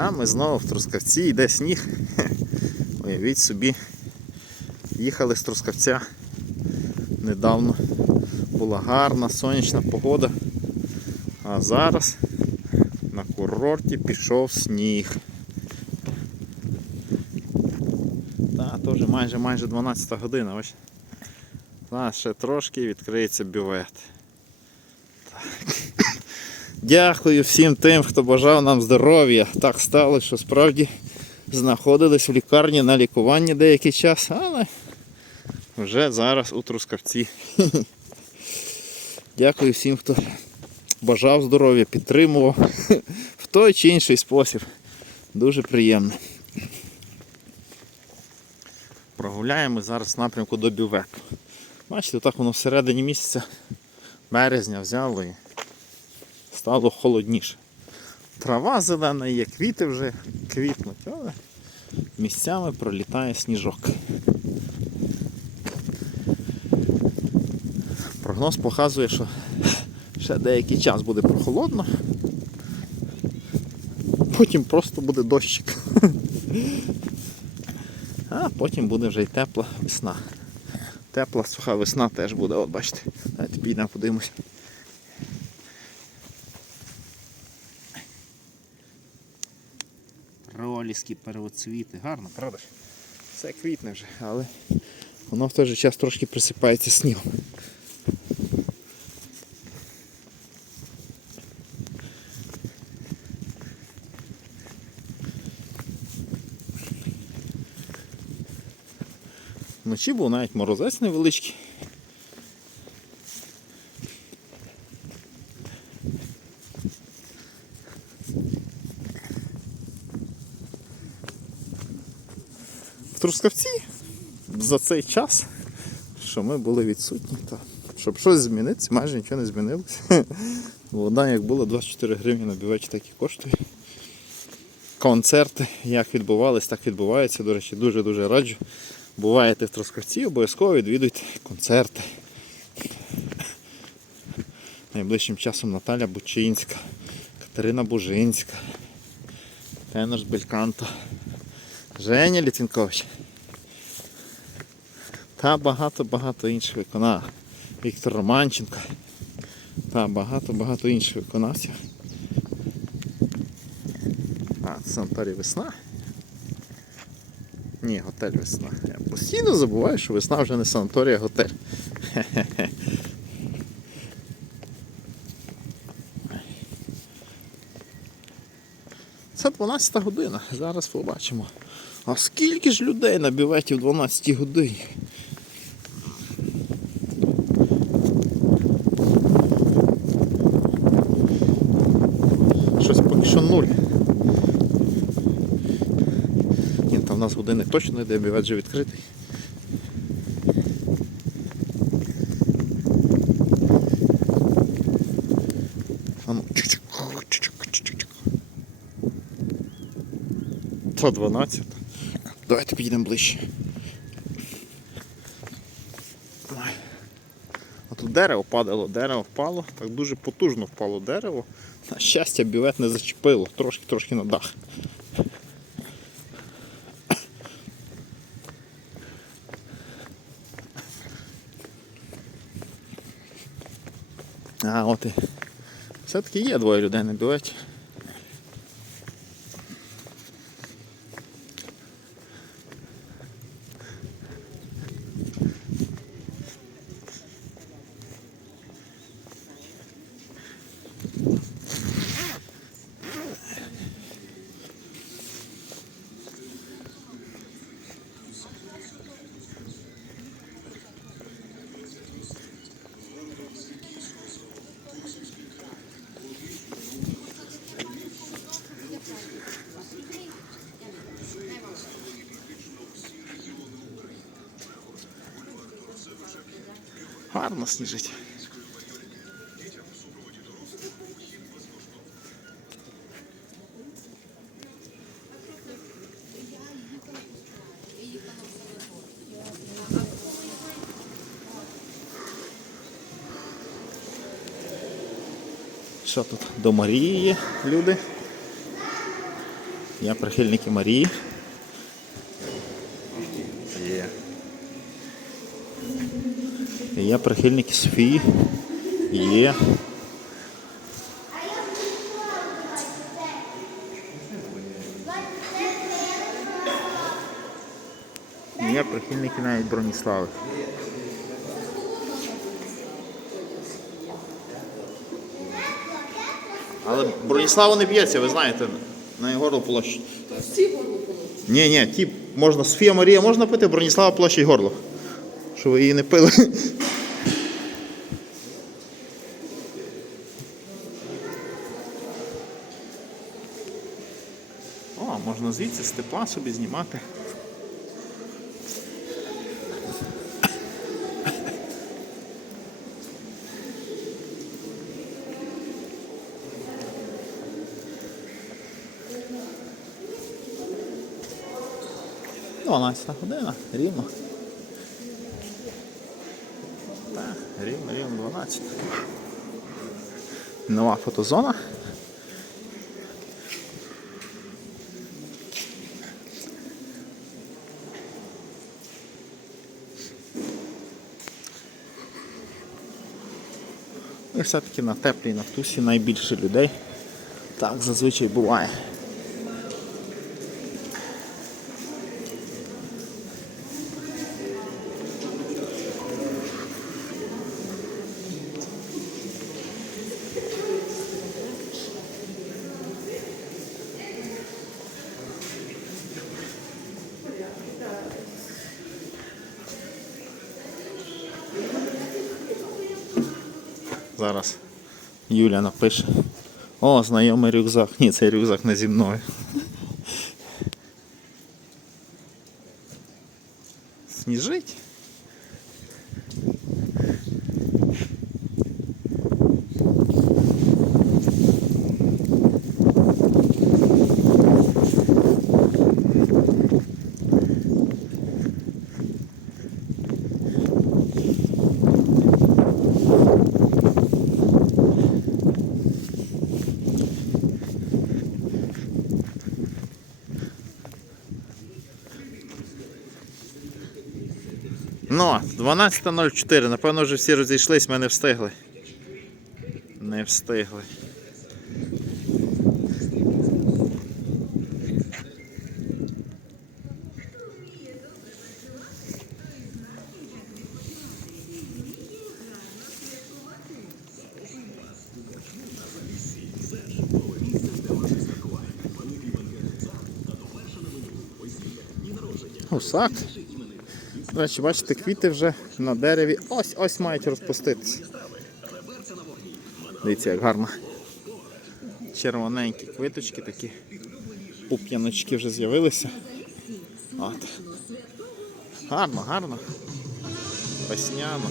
А ми знову в Трускавці, йде сніг. Уявіть собі, їхали з Трускавця недавно. Була гарна сонячна погода. А зараз на курорті пішов сніг. Та, теж майже майже 12 година. Ось. Зараз ще трошки відкриється бювет. Дякую всім тим, хто бажав нам здоров'я. Так сталося, що справді знаходились в лікарні на лікуванні деякий час, але вже зараз у Трускавці. Дякую всім, хто бажав здоров'я, підтримував в той чи інший спосіб. Дуже приємно. Прогуляємо зараз в напрямку до бювету. Бачите, так воно всередині місяця березня взяло і стало холодніше. Трава зелена є, квіти вже квітнуть, але місцями пролітає сніжок. Прогноз показує, що ще деякий час буде прохолодно, потім просто буде дощик. А потім буде вже й тепла весна. Тепла суха весна теж буде, от бачите. Давайте підемо подивимось. Проліски, первоцвіти. Гарно, правда ж? Все квітне вже, але воно в той же час трошки присипається снігом. Вночі був навіть морозець невеличкий. Трускавці за цей час, що ми були відсутні, то щоб щось змінитися, майже нічого не змінилося. Вода як було 24 гривні на бюветі, так і коштує. Концерти, як відбувались, так відбуваються. До речі, дуже-дуже раджу. Буваєте в Трускавці, обов'язково відвідуйте концерти. Найближчим часом Наталя Бучинська, Катерина Бужинська, Тенор з Бельканто, Женя Літвінкович та багато-багато інших виконавців. Віктор Романченко та багато-багато інших виконавців. А, це Санторі весна. Ні, готель весна. Я постійно забуваю, що весна вже не санаторія, а готель. Це 12 година. Зараз побачимо. А скільки ж людей на бюветі в 12 годині? Щось поки що нуль. Ні, там в нас годинник точно йде, бювет вже відкритий. А ну, чик-чик, чик-чик, чик-чик. Та 12. Давайте підійдемо ближче. Ой. А тут дерево падало, дерево впало, так дуже потужно впало дерево. На щастя, бювет не зачепило, трошки-трошки на дах. А, от і. Все-таки є двоє людей на бюветі. Гарно сніжить. Що тут? До Марії є люди. Я прихильники Марії. Є. Я прихильники Софії. Є. Є прихильники навіть Броніслави. Але Броніслава не б'ється, ви знаєте, на горло полоці. Ні, ні, ті можна, Софія Марія можна пити, Броніслава площадь горло. Що ви її не пили. О, можна звідси з тепла собі знімати. Дванадцята година, рівно. Так, рівно, рівно 12. Нова фотозона. І все-таки на теплій нафтусі найбільше людей. Так зазвичай буває. Зараз Юля напише. О, знайомий рюкзак. Ні, цей рюкзак не зі мною. Сніжить. Ну, 12.04. Напевно, вже всі розійшлись, ми не встигли. Не встигли. Гусак. До бачите, квіти вже на дереві ось ось мають розпуститися. Дивіться, як гарно. Червоненькі квиточки такі. Пуп'яночки вже з'явилися. От. Гарно, гарно. Весняно.